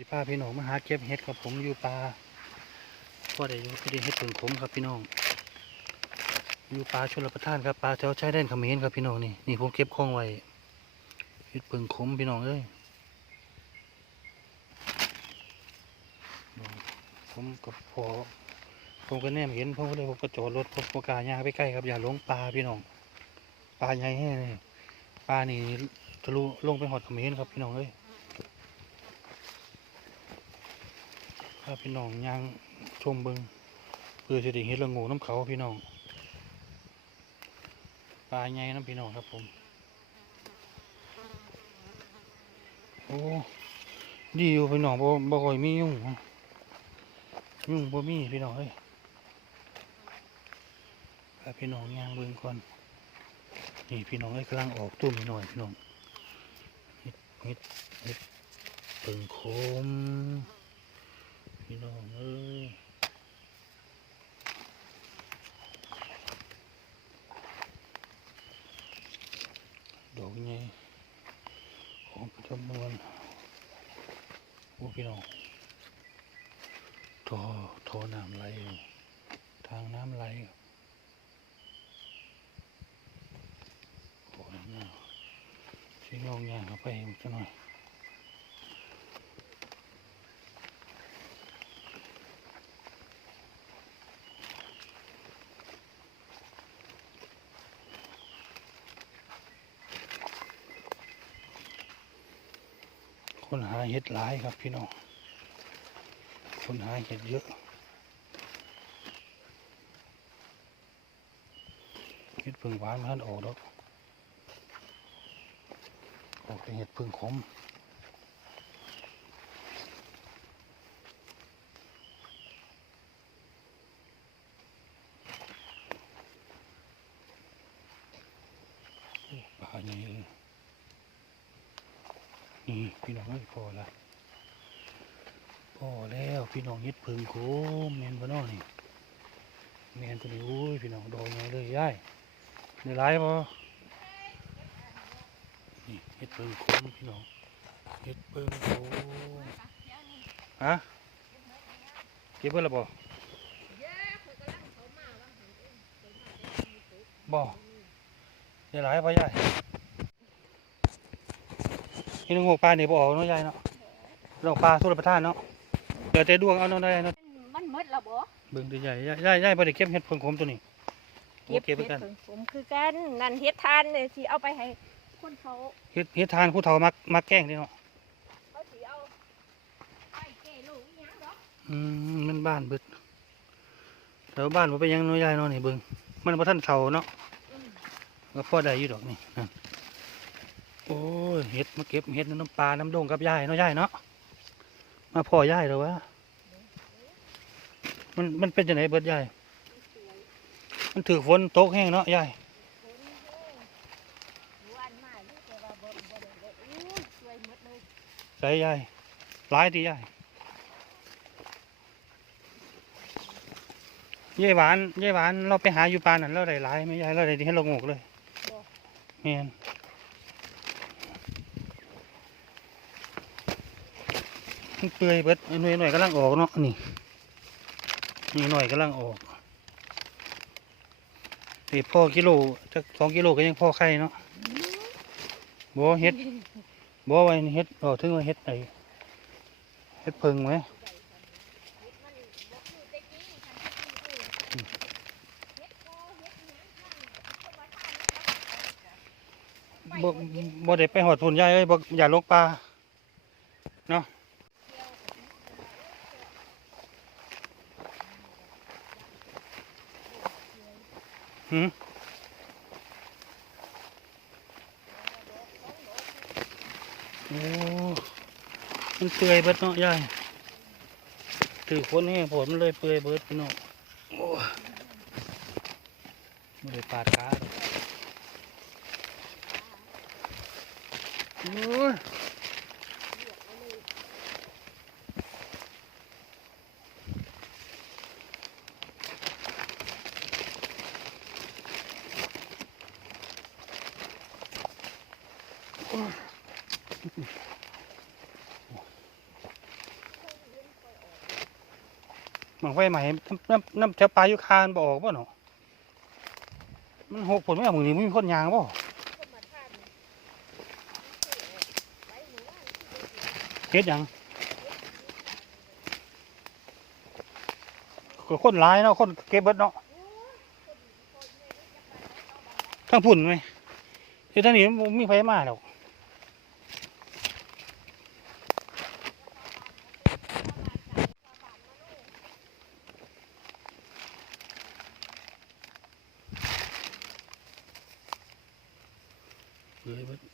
สิพาพี่น้องมาหาเก็บเห็ดครับผมอยู่ป่าพ่อได้อยู่ที่ได้เห็ดผึ่งขมครับพี่น้อง อยู่ป่าชลประทานครับป่าแถวชายแดนเขมรครับพี่น้องนี่นี่ผมเก็บของไว้เห็ดผึ่งขมพี่น้องเอ้ยผมกับพอผมก็แนมเห็นผมก็เลยผมก็จอดรถผมประกาศยางไปใกล้ครับอย่าหลงป่าพี่น้องป่าใหญ่แห้เลยป่านี่ทะลุลงไปหอดเขมรครับพี่น้องเอ้ย ถ้าพี่น้องย่างชมเบิงเพื่อจะได้เห็นละงูน้ำเขาพี่น้องปลาใหญ่น้ำพี่น้องครับผมโอ้ดีอยู่พี่น้องบ่บ่ค่อยมียุ่งยุ่งบ่มีพี่น้องเอ้ยพาพี่น้องย่างเบิงก่อนนี่พี่น้องเอ้ยกำลังออกตุ้มหน่อยพี่น้องเฮ็ดเฮ็ดเฮ็ดเปิงโคม พี่น้องเอ้ยดอกใหญ่ของจำนวนโอ้พี่น้องท่อท่อน้ำไหลทางน้ำไหลโอ้ยน่าชี้น้องย่างเข้าไปอีกสักหน่อย คนหาเห็ดหลายครับพี่น้องคนหาเห็ดเยอะเห็ดพึ่งหวานมันออกแล้วออกเป็นเห็ดพึ่งขมโอ้ป่าใหญ่เลย นี่ พี่น้องเอ้พอละพอแล้วพี่น้องเฮ็ดเพิงโคมแมนบ่เน้อนี่แมนตัวนี้โอ้ยพี่น้องดอกใหญ่เลยยายได้หลายบ่นี่เฮ็ดเพิงโคมพี่น้องเฮ็ดเพิงโคมฮะเก็บเบิดแล้วบ่บ่ได้หลายบ่ยาย นี่นึงหกปลาเนี่ยบ่ออกเนาะยายเนาะเราปลาสุรประทานเนาะเดี๋ยวแต่ดวงเอาเนาะได้เนาะมันหมดแล้วบ่เบิ่งตัวใหญ่ยายยายยายบ่ได้เก็บเห็ดเพิ่งขมตัวนี้โอเก็บเหมือนกันเฮ็ดผงคือกันนั่นเฮ็ดทานเนี่ยสิเอาไปให้คนเขาเฮ็ดเฮ็ดทานผู้เฒ่ามักมักแกล้งนี่เนาะเขาสิเอาไปแก้โรคอีหยังดอกอืมมันบ้านเบิดแล้วบ้านบ่เป็นหยังเนาะยายเนาะนี่เบิ่งมันบ่ทันเฒ่าเนาะอืมก็พอได้อยู่ดอกนี่นั่น โอ้ยเฮ็ดมาเก็บเฮ็ดน้ำปลาน้ำดงกับยายเนาะยายเนาะมาพ่อยายแล้ววะมันมันเป็นจังไดเบิดยายมันถือฝนตกแห้งเนาะยายวันมาลูกแต่ว่าบ่บ่ได้เลยอู้ยสวยหมดเลยใส่ยายหลายทียายยายหวานยายหวานเราไปหาอยู่ปานนั่นเราได้หลายไหมยายเราได้ที่ให้เรางกเลยแม่นมัน เปื่อยเบิดหน่วยหน่อยกำลังออกเนาะนี่นี่หน่อยกำลังออกนี่พ่อกิโลจะสองกิโลก็ยังพ่อไข่เนาะบ่เฮ็ดบ่ไว้เฮ็ดเอถึงว่าเฮ็ดไอเฮ็ดเพิงไหมบ่บ่ได้ไปหอดพุ่นยายเอ้ยบ่อย่าลงปลาเนาะ หืมโอ้มันเปื่อยเบิดเนาะยายถือฝนแห้งฝนมันเลยเปื่อยเบิดพี่น้องโอ้ยไม่ได้ปาดขาโอ้ ยบังไฟใหม่น้ำน้ำน้ำแถวปลายู่คานบ่ออกบ่เนาะมันหกผลไม่เอามือนี้มีคนยางบ่คนมาทานนี่ไปหมู่บ้านที่เกเฮ็ดยังก็คนหลายเนาะคนเก็บเบิดเนาะทั้งพุ่นไหมที่ท่านี้บ่มีไฟมาแล้ว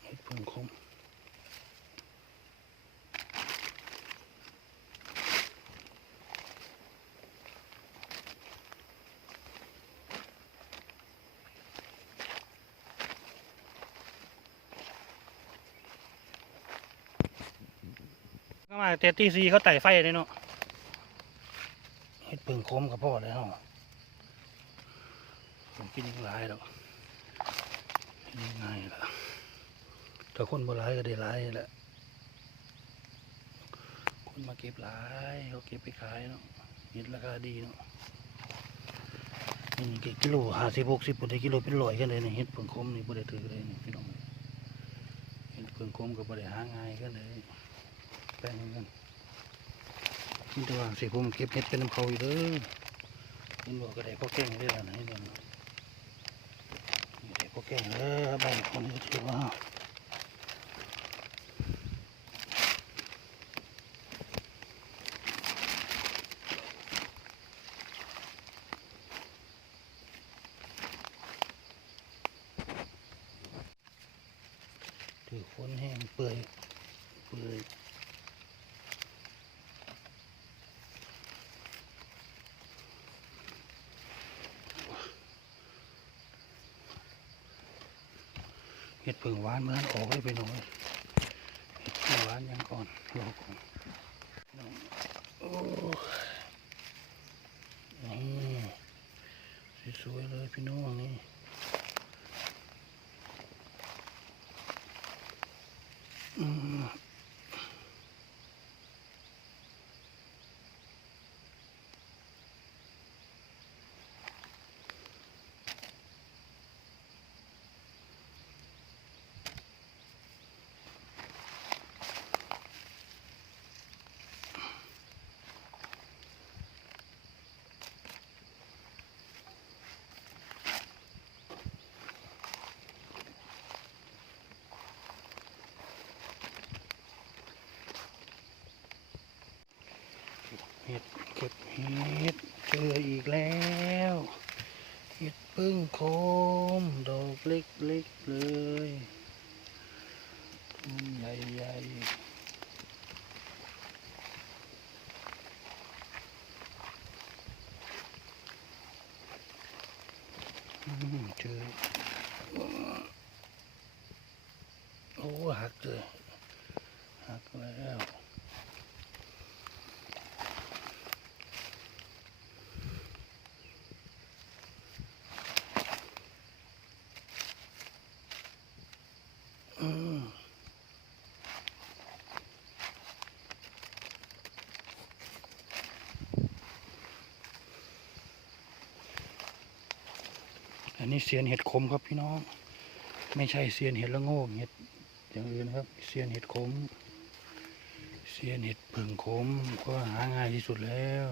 เลยเบิดเฮ็ดเพิ่งคมก็มาแต่ตีซีเขาไต่ไฟเลยเนาะเฮ็ดเปิงโคมกับพ่อแล้วผมกินยังหลายแล้วนี่ง่ายละ ถ้าคนบ่หลายก็ได้หลายแหละคนมาเก็บหลายเขาเก็บไปขายเนาะเห็ดราคาดีเนาะนี่กี่กิโลห้าสิบหกสิบปุ่นกิโลเป็นร้อยกันเลยนี่เห็ดเปิงคมนี่บ่ได้ถือเลยนี่พี่น้องเห็ดเปิงคมก็บ่ได้หาง่ายกันเลยแปลงกันนี่ตัวสิผมเก็บเห็ดเป็นน้ำเขาอยู่เด้อเห็นบอกก็ได้พอแกงได้แล้วนะนี่เด้อนี่ได้พอแกงเด้อใบคนนี้ถือว่า ถือฝนแห้งเปื่อยเปื่อยเห็ดเพิ่งหวานเมือนออกเลยไปหน่อยเห็ดเพิ่งหวานยังก่อนรอก่อนน้โอ้สวยๆเลยพี่น้องนี่ ห็ดเก็บเห็ดเจออีกแล้วเห็ดพึ่งโคมดอกเล็กๆเลยต้นใหญ่ๆอืมเจอโอ้หักเลยหักแล้ว อืม อันนี้เสียนเห็ดขมครับพี่น้อง ไม่ใช่เสียนเห็ดละโงกเห็ดอย่างอื่นนะครับ เสียนเห็ดขมเสียนเห็ดผึ่งขมก็หาง่ายที่สุดแล้ว